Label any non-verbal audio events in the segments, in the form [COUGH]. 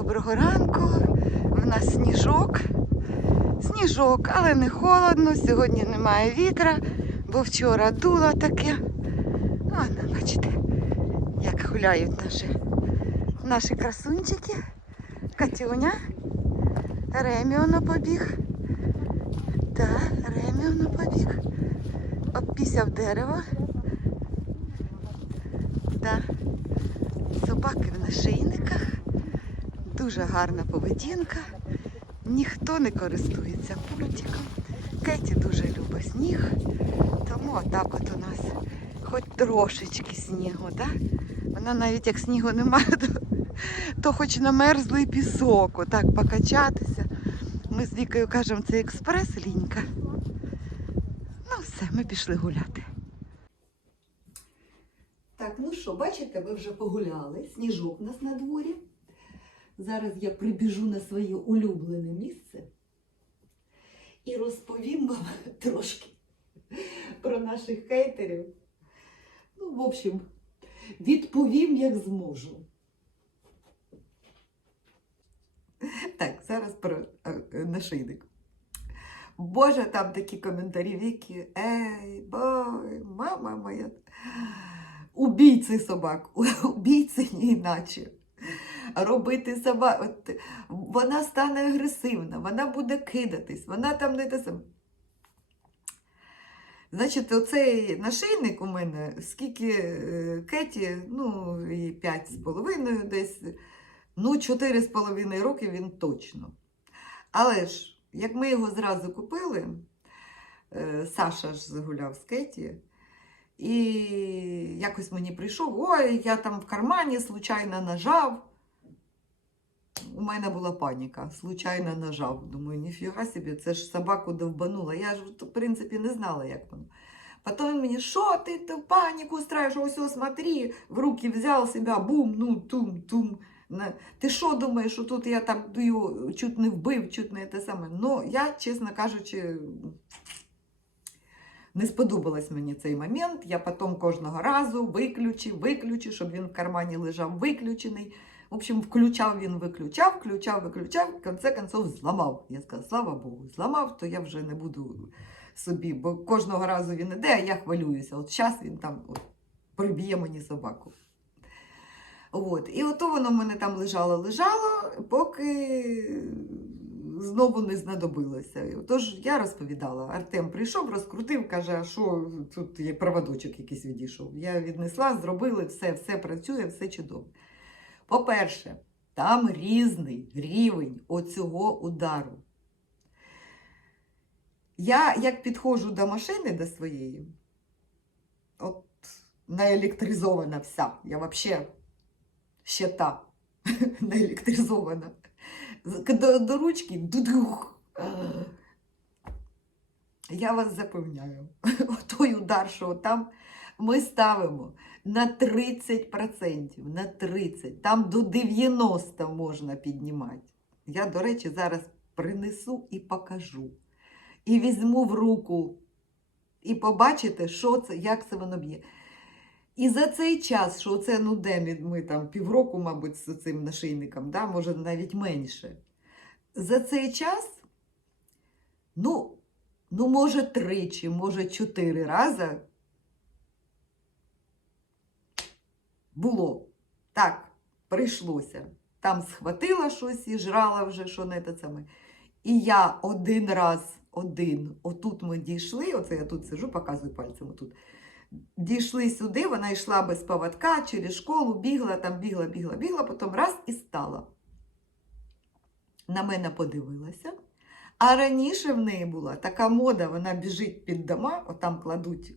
Доброго ранку. В нас сніжок. Сніжок, але не холодно. Сьогодні немає вітра, бо вчора дуло таке. О, ну, бачите, як гуляють наші, наші красунчики. Катюня. Ремі воно побіг. Так, Ремі воно побіг. Обпісяв дерево. Так. Собаки в нашийниках. Дуже гарна поведінка. Ніхто не користується пультиком. Кеті дуже любить сніг. Тому отак от у нас хоч трошечки снігу, так? Вона навіть як снігу немає, то, то хоч намерзлий пісок, отак покачатися. Ми з Вікою кажемо, це експрес лінька. Ну все, ми пішли гуляти. Так, ну що, бачите, ви вже погуляли, сніжок у нас на дворі. Зараз я прибіжу на своє улюблене місце і розповім вам [LAUGHS] трошки про наших хейтерів. Ну, в общем, відповім, як зможу. Так, зараз про е, нашийник. Боже, там такі коментарі Вікі. Ей, бой, мама моя. Убійці собак, [LAUGHS] убійці не іначе. Робити собак. От, вона стане агресивна, вона буде кидатись, вона там не те саме. Значить, оцей нашийник у мене, скільки е, Кеті, ну, і п'ять з половиною десь, ну, чотири з половиною роки він точно. Але ж, як ми його зразу купили, е, Саша ж загуляв з Кеті, і якось мені прийшов, ой, я там в кармані случайно нажав. У мене була паніка, случайно нажав. Думаю, ніфіга собі, це ж собаку довбанула. Я ж, в принципі, не знала, як воно. Потім він мені, що ти ту паніку устраєш? Ось, ось, смотри, в руки взяв себе, бум, ну, тум, тум. Ти що думаєш, що тут я там його чуть не вбив, чуть не те саме. Ну, я, чесно кажучи, не сподобалось мені цей момент. Я потім кожного разу виключив, виключив, щоб він в кармані лежав виключений. В общем, включав він, виключав, включав, виключав, в конце концов зламав. Я сказала, слава Богу, зламав, то я вже не буду собі, бо кожного разу він іде, а я хвилююся. От зараз він там от, приб'є мені собаку. От. І ото воно в мене там лежало, лежало, поки знову не знадобилося. Тож я розповідала, Артем прийшов, розкрутив, каже, а що тут є проводочок якийсь відійшов. Я віднесла, зробили все, все працює, все чудово. По-перше, там різний рівень оцього удару. Я як підходжу до машини до своєї, от наелектризована вся. Я взагалі ще та наелектризована. До, до ручки дудух. Я вас запевняю, [LAUGHS] той удар, що там ми ставимо на 30%, на 30%, там до 90% можна піднімати. Я, до речі, зараз принесу і покажу. І візьму в руку, і побачите, що це, як це воно б'є. І за цей час, що це ну де ми, там півроку, мабуть, з цим нашийником, да, може навіть менше. За цей час, ну, ну, може, тричі, може, чотири рази було. Так, прийшлося. Там схватила щось і жрала вже, що не те саме. І я один раз, один, отут ми дійшли, оце я тут сижу, показую пальцем отут. Дійшли сюди, вона йшла без поводка через школу, бігла, там бігла, бігла, бігла, потім раз і стала. На мене подивилася. А раніше в неї була така мода, вона біжить під дома, отам кладуть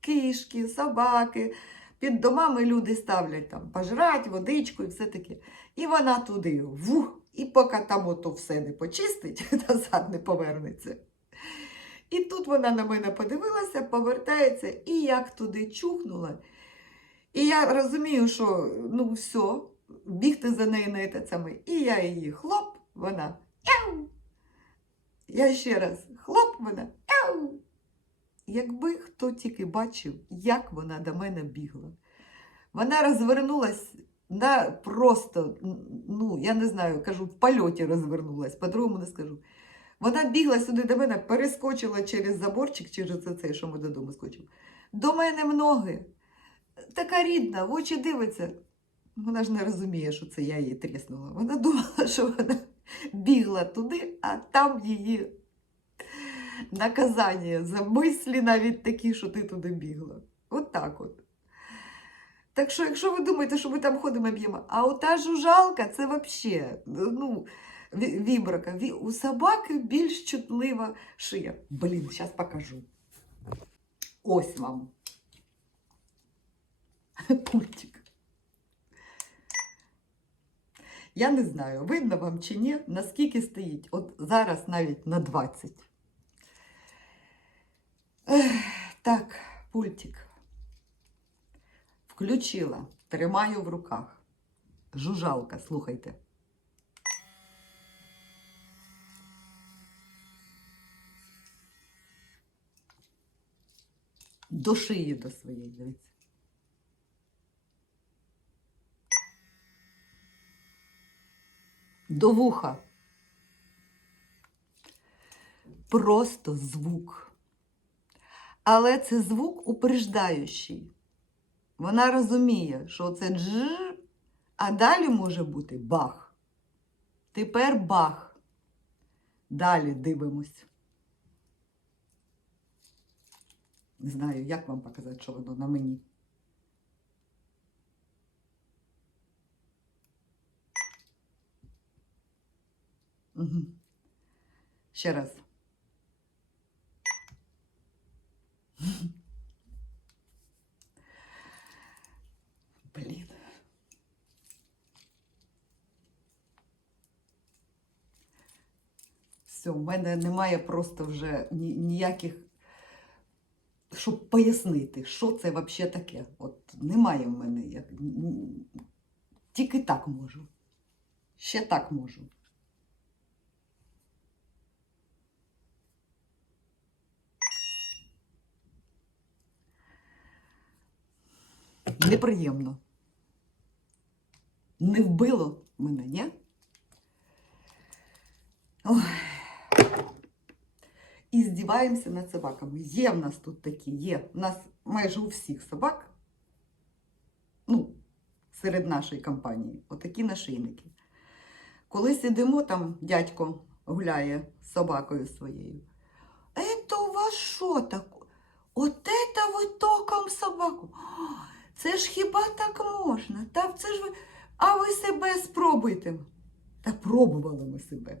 кішки, собаки. Під домами люди ставлять там пожрать, водичку і все таке. І вона туди вух, і поки там ото все не почистить, [LAUGHS] назад не повернеться. І тут вона на мене подивилася, повертається, і як туди чухнула. І я розумію, що ну все, бігти за нею не те. І я її хлоп, вона. Я ще раз хлоп, вона. Якби хто тільки бачив, як вона до мене бігла. Вона розвернулась вона просто, ну, я не знаю, кажу, в польоті розвернулась, по-другому не скажу. Вона бігла сюди до мене, перескочила через заборчик, через це, що ми додому скочили. До мене в ноги. Така рідна, в очі дивиться. Вона ж не розуміє, що це я її тріснула. Вона думала, що вона бігла туди, а там її наказання за мислі навіть такі, що ти туди бігла. От так от. Так що, якщо ви думаєте, що ми там ходимо і б'ємо, а ота жужалка це взагалі, ну, вібрака. У собаки більш чутлива шия. Блін, зараз покажу. Ось вам. [LAUGHS] Пультик. Я не знаю, видно вам чи ні, наскільки стоїть. От зараз навіть на 20. Так, пультик. Включила, тримаю в руках. Жужалка, слухайте. До шиї до своєї, дивіться. До вуха. Просто звук. Але це звук упреждаючий. Вона розуміє, що це дж, а далі може бути бах. Тепер бах. Далі дивимось. Не знаю, як вам показати, що воно на мені. Угу. Ще раз. Блін. Все, в мене немає просто вже ні- ніяких, щоб пояснити, що це взагалі таке. От немає в мене. Як... Тільки так можу. Ще так можу. Неприємно. Не вбило мене, ні? Ой. І здіваємося над собаками. Є в нас тут такі, є. У нас майже у всіх собак, ну, серед нашої компанії, отакі нашийники. Коли сидимо, там дядько гуляє з собакою своєю. Ето у вас що таке? От это ви током собаку. Це ж хіба так можна? Та це ж ви. А ви себе спробуйте. Та пробували ми себе.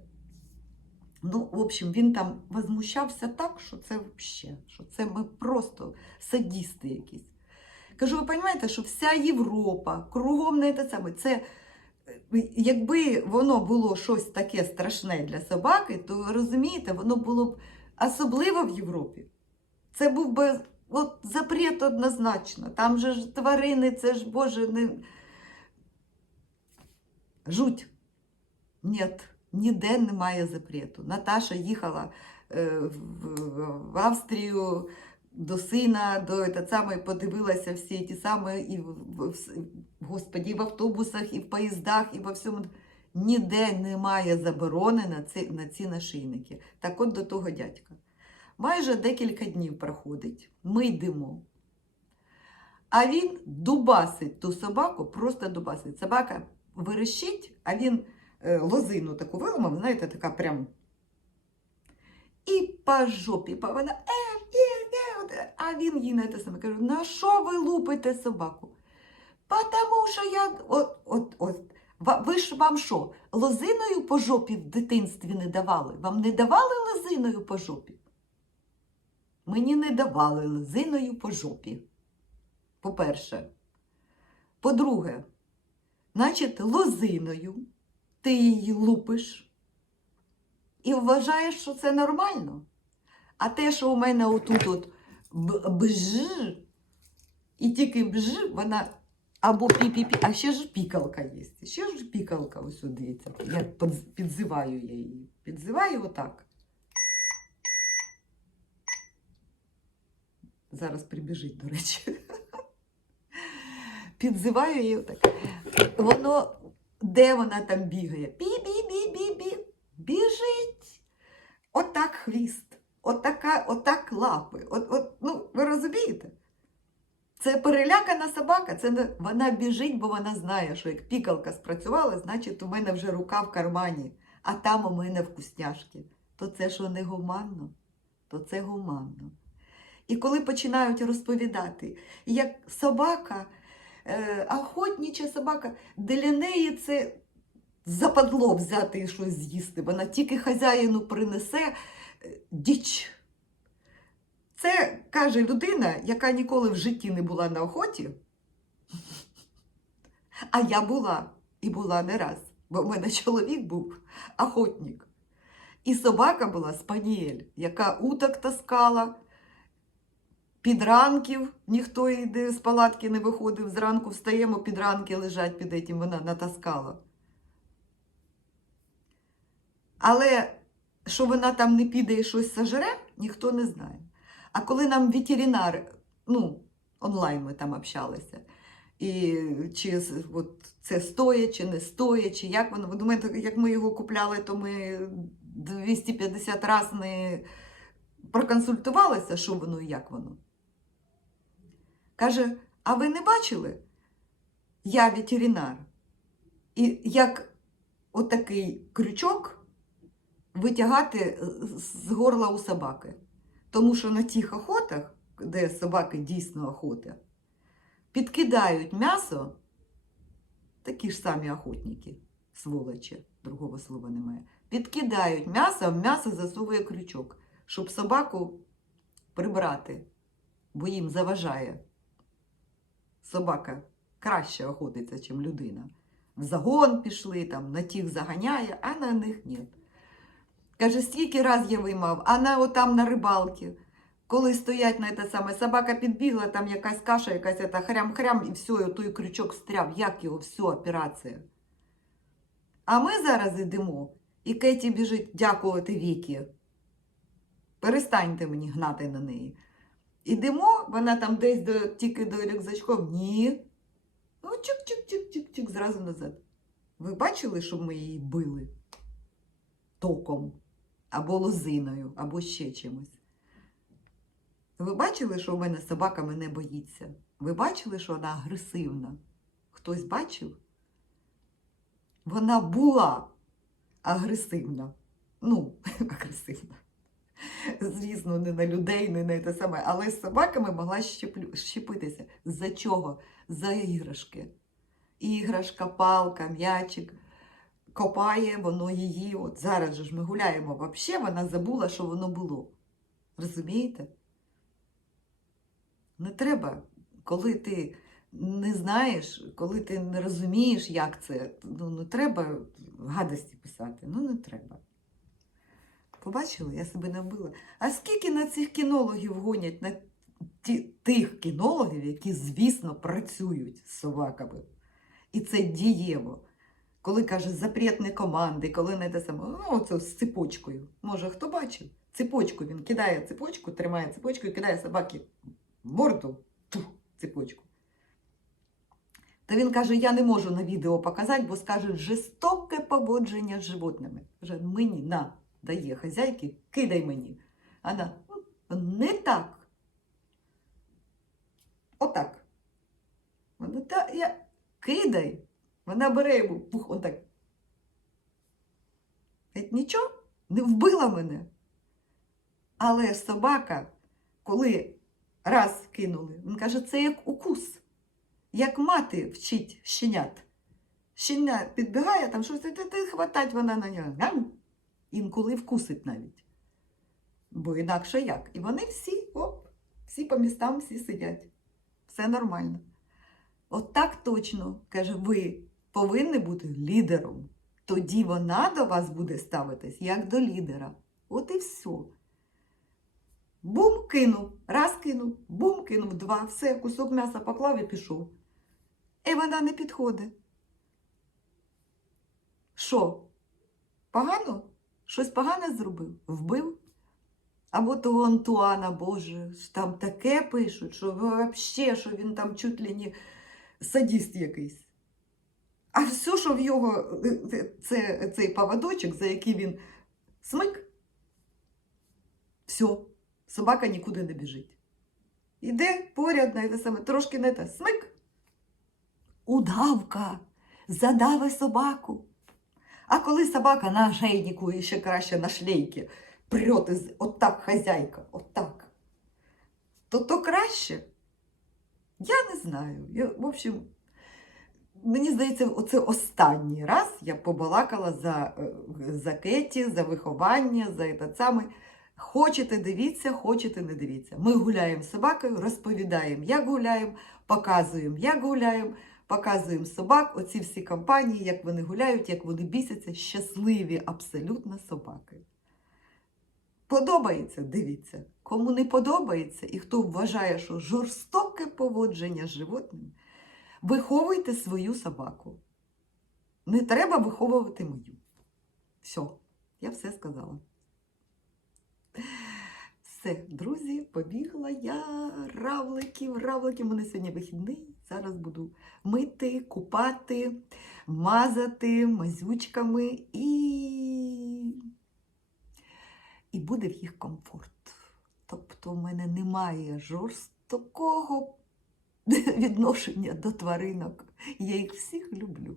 Ну, в общем, він там возмущався так, що це взагалі, що це ми просто садісти якісь. Кажу, ви розумієте, що вся Європа, кругом не те саме. Це, е, якби воно було щось таке страшне для собаки, то ви розумієте, воно було б особливо в Європі. Це був би от, запрет однозначно. Там же ж тварини, це ж Боже, не. Жуть. Ні, ніде немає запрету. Наташа їхала е, в, Австрію до сина, до саме, подивилася всі ті самі, і в, господі, в автобусах, і в поїздах, і во всьому. Ніде немає заборони на ці, на ці нашийники. Так от до того дядька. Майже декілька днів проходить, ми йдемо. А він дубасить ту собаку, просто дубасить. Собака верещить, а він лозину таку виламав, знаєте, така прям. І по жопі, по вона, е, е, е, е. а він їй на те саме каже: на що ви лупите собаку? Потому що я. От, от, от. Ви ж вам що, лозиною по жопі в дитинстві не давали? Вам не давали лозиною по жопі? Мені не давали лозиною по жопі. По-перше. По-друге, значить, лозиною ти її лупиш і вважаєш, що це нормально. А те, що у мене отут от бж, і тільки бж, вона або пі-пі-пі, а ще ж пікалка є. Ще ж пікалка, ось дивіться. Я підзиваю її. Підзиваю отак. Зараз прибіжить, до речі. [LAUGHS] підзиваю її отак. Воно, де вона там бігає? Бі-бі-бі-бі-бі. Біжить. Отак хвіст, отака, отак лапи. От, от, ну, ви розумієте? Це перелякана собака, це не, вона біжить, бо вона знає, що як пікалка спрацювала, значить у мене вже рука в кармані, а там у мене вкусняшки. То це що не гуманно, то це гуманно. І коли починають розповідати, як собака, охотніча собака, для неї це западло взяти і щось з'їсти. Вона тільки хазяїну принесе е, діч. Це каже людина, яка ніколи в житті не була на охоті. [LAUGHS] А я була і була не раз, бо в мене чоловік був охотник. І собака була спанієль, яка уток таскала. Під ранків ніхто йде з палатки не виходив. Зранку встаємо, під ранки лежать під этим, вона натаскала. Але що вона там не піде і щось сожре, ніхто не знає. А коли нам ветеринар, ну, онлайн ми там общалися, і чи от, це стоє, чи не стоє, чи як воно. Ви думаєте, як ми його купляли, то ми 250 разів не проконсультувалися, що воно і як воно. Каже: а ви не бачили? Я ветеринар. І як отакий крючок витягати з- горла у собаки. Тому що на тих охотах, де собаки дійсно охота, підкидають м'ясо, такі ж самі охотники, сволочі, другого слова немає. Підкидають м'ясо, а м'ясо засовує крючок, щоб собаку прибрати, бо їм заважає. Собака краще охотиться, ніж людина. В загон пішли, там, на тих заганяє, а на них ні. Каже, стільки раз я виймав, а на отам на рибалці. Коли стоять на те саме, собака підбігла, там якась каша, якась хрям-хрям, і все, і той крючок стряв. Як його, все, операція. А ми зараз йдемо, і Кеті біжить дякувати Вікі. Перестаньте мені гнати на неї. Ідемо, вона там десь до, тільки до рюкзачком. Ні. Ну, чик-чик-чик-чик-чик, зразу назад. Ви бачили, що ми її били? Током, або лозиною, або ще чимось. Ви бачили, що у мене собака мене боїться? Ви бачили, що вона агресивна? Хтось бачив? Вона була агресивна. Ну, [LAUGHS] агресивна. Звісно, не на людей, не на те саме, але з собаками могла щепитися. За чого? За іграшки. Іграшка, палка, м'ячик. Копає воно її. От зараз же ж ми гуляємо. Взагалі вона забула, що воно було. Розумієте? Не треба, коли ти не знаєш, коли ти не розумієш, як це, ну не треба гадості писати. Ну не треба. Побачили, я себе не вбила. А скільки на цих кінологів гонять на ті, тих кінологів, які, звісно, працюють з собаками. І це дієво. Коли каже запретні команди, коли не те саме, ну це з цепочкою. Може, хто бачив? Цепочку він кидає цепочку, тримає цепочку і кидає собаки морду ту, цепочку. Та він каже: я не можу на відео показати, бо скажуть жорстоке поводження з животними. Каже, мені на, дає хазяйки, кидай мені. Вона «Ну, не так. Отак. Вона та я кидай. Вона бере йому, пух, отак. Геть нічого, не вбила мене. Але собака, коли раз кинули, він каже, це як укус, як мати вчить щенят. Щеня підбігає, там щось ти, хватать вона на нього. Інколи вкусить навіть. Бо інакше як? І вони всі, оп, всі по містам, всі сидять. Все нормально. От так точно, каже, ви повинні бути лідером. Тоді вона до вас буде ставитись як до лідера. От і все. Бум кинув, раз кинув, бум кинув, два, все, кусок м'яса поклав і пішов. І вона не підходить. Що? Погано? Щось погане зробив? Вбив? Або того Антуана, Боже, там таке пишуть, що взагалі, що він там чуть ли не садіст якийсь. А все, що в його е, це, цей поводочок, за який він смик, все, собака нікуди не біжить. Іде поряд на саме, трошки не те, смик. Удавка, задави собаку. А коли собака на ошейнику і ще краще на шлейки, прет із, отак хазяйка, отак, то то краще. Я не знаю. Я, в общем, мені здається, оце останній раз я побалакала за, е, за Кеті, за виховання, за це саме. Хочете дивіться, хочете не дивіться. Ми гуляємо з собакою, розповідаємо, як гуляємо, показуємо, як гуляємо, показуємо собак, оці всі компанії, як вони гуляють, як вони бісяться, щасливі абсолютно собаки. Подобається, дивіться. Кому не подобається і хто вважає, що жорстоке поводження з животним, виховуйте свою собаку. Не треба виховувати мою. Все, я все сказала. Все, друзі, побігла я. Равликів, равликів. У мене сьогодні вихідний. Зараз буду мити, купати, мазати мазючками і. І буде в їх комфорт. Тобто в мене немає жорстокого [LAUGHS] відношення до тваринок. Я їх всіх люблю.